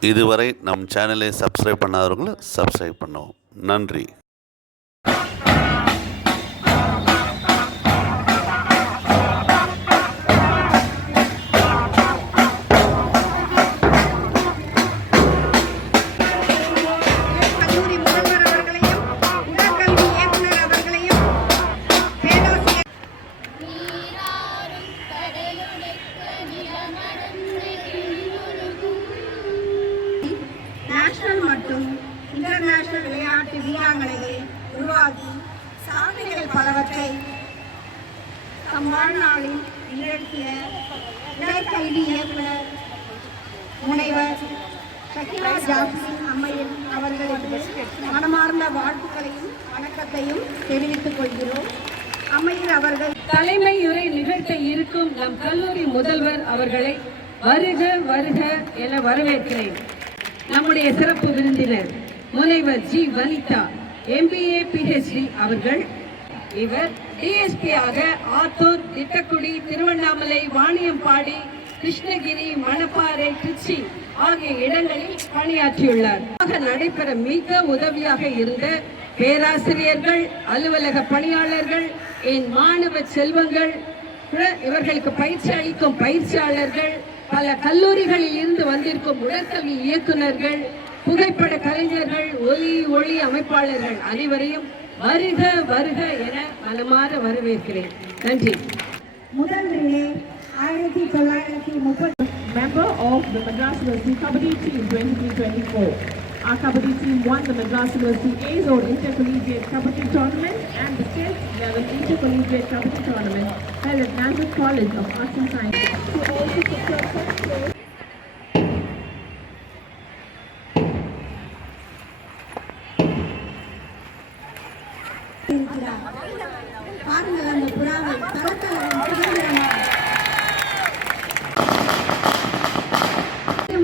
இதுவரை நம் சேனலை சப்ஸ்கிரைப் பண்ணாதவங்களை சப்ஸ்கிரைப் பண்ணவும். நன்றி. இன்டர்நேஷனல் விளையாட்டு வீராங்கனைகளை சாதனைகள் பலவற்றை தம் வாழ்நாளில் நிகழ்த்திய உடற்கல்வி இயக்குனர் முனைவர் ஷகிலா ஜாஸ்மின் அம்மையில் அவர்களுக்கு மனமார்ந்த வாழ்த்துக்களையும் வணக்கத்தையும் தெரிவித்துக் கொள்கிறோம். அம்மையில் அவர்கள் தலைமையுரை நிகழ்த்த இருக்கும் நம் கல்லூரி முதல்வர் அவர்களை வருக வருக என வரவேற்கிறேன். நம்முடைய சிறப்பு விருந்தினர். முனைவர் ஜி வனிதா எம்பிஏ பிஹெச்டி அவர்கள் இவர் டிஎஸ்பி ஆக ஆத்தூர் திட்டக்குடி திருவண்ணாமலை வாணியம்பாடி கிருஷ்ணகிரி மணப்பாறை திருச்சி ஆகிய இடங்களில் பணியாற்றியுள்ளார். ஆக நடைபெற மிக உதவியாக இருந்த பேராசிரியர்கள் அலுவலக பணியாளர்கள் என் மாணவ செல்வங்கள் இவர்களுக்கு பயிற்சி அளிக்கும் பயிற்சியாளர்கள் பல கல்லூரிகளில் இருந்து வந்திருக்கும் உடற்கல்வி இயக்குனர்கள் புகைப்பட கலைஞர்கள் ஒலி ஒளி அமைப்பாளர்கள் அனைவரையும் வருக வருக என மனமாற வரவேற்கிறேன் நன்றி முதல் ரிலே ஆயிரத்தி தொள்ளாயிரத்தி முப்பத்தி member of the Madras University Kabaddi team 23-24. Our Kabaddi team won the Madras University A-Zone Intercollegiate Kabaddi Tournament and the state level Intercollegiate Kabaddi Tournament held at Nazareth College of Arts and Science. இருக்கிறார் பாருங்கள் அந்த புறாவை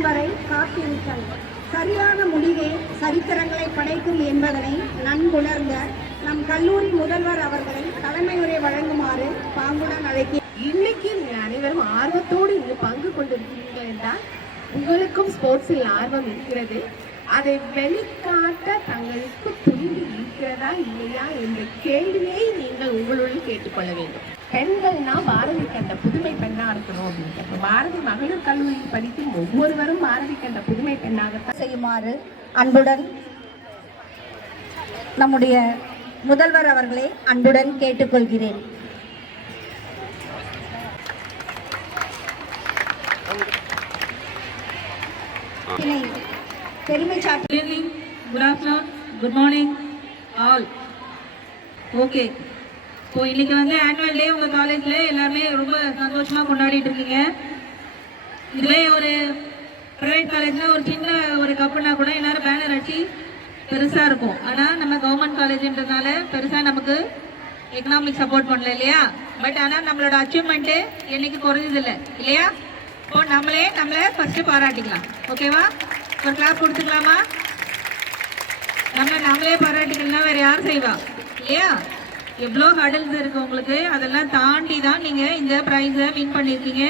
வரை காத்திருத்தல் சரியான முடிவே சரித்திரங்களை படைக்கும் என்பதனை நன்குணர்ந்த நம் கல்லூரி முதல்வர் அவர்களை தலைமையுரை வழங்குமாறு பாங்குடன் அழைக்க இன்னைக்கு அனைவரும் ஆர்வத்தோடு இங்கு பங்கு கொண்டிருக்கிறீர்கள் என்றால் உங்களுக்கும் ஸ்போர்ட்ஸில் ஆர்வம் இருக்கிறது. அதை வெளிக்காட்ட தங்களுக்கு துணிவு இருக்கிறதா இல்லையா என்ற கேள்வியை நீங்கள் உங்களுள் கேட்டுக்கொள்ள வேண்டும். பெண்கள்னா பாரதி கண்ட புதுமை பெண்ணா இருக்கணும் அப்படின்ட்டு அப்ப பாரதி மகளிர் கல்லூரியில் படிக்கும் ஒவ்வொருவரும் பாரதி கண்ட புதுமை பெண்ணாகத்தான் செய்யுமாறு அன்புடன் நம்முடைய முதல்வர் அவர்களை அன்புடன் கேட்டுக்கொள்கிறேன். இதனை பெருமை சாட்டு. Good afternoon good morning all okay so இன்னைக்கு வந்து ஆனுவல் டே உங்கள் காலேஜில் எல்லாருமே ரொம்ப சந்தோஷமாக கொண்டாடிட்டு இருக்கீங்க. இதில் ஒரு ப்ரைவேட் காலேஜில் ஒரு சின்ன ஒரு கப்புனா கூட எல்லோரும் பேனர் அடிச்சு பெருசாக இருக்கும். ஆனால் நம்ம கவர்மெண்ட் காலேஜ்ன்றதுனால பெருசாக நமக்கு எக்கனாமிக் சப்போர்ட் பண்ணல இல்லையா? பட் ஆனால் நம்மளோட அச்சீவ்மெண்ட்டு என்னைக்கு குறைஞ்சதில்லை இல்லையா? இப்போ நம்மளே நம்மளை ஃபஸ்ட்டு பாராட்டிக்கலாம். ஓகேவா ஒரு கிளாப் கொடுத்துக்கலாமா? நம்ம நம்மளே பாராட்டிக்கணும்னா வேற யார் செய்வா? இல்லையா? எவ்வளோ ஹடல்ஸ் இருக்கு உங்களுக்கு. அதெல்லாம் தாண்டி தான் நீங்க இந்த ப்ரைஸை வின் பண்ணியிருக்கீங்க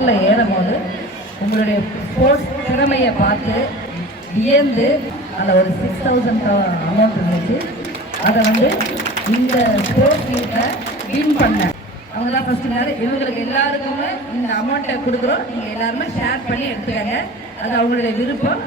காரில் ஏறும் போது உங்களுடைய ஸ்போர்ட்ஸ் திறமையை பார்த்து வியந்து அதில் ஒரு சிக்ஸ் தௌசண்ட் அமௌண்ட் இருந்துச்சு. அதை வந்து இந்த ஸ்போர்ட்ஸ் மீட்டை வின் பண்ணேன் அவங்க தான் ஃபஸ்ட்டு நேரம் இவங்களுக்கு எல்லாருக்குமே இந்த அமௌண்ட்டை கொடுக்குறோம். நீங்கள் எல்லாருமே ஷேர் பண்ணி எடுத்துக்கங்க. அது அவங்களுடைய விருப்பம்.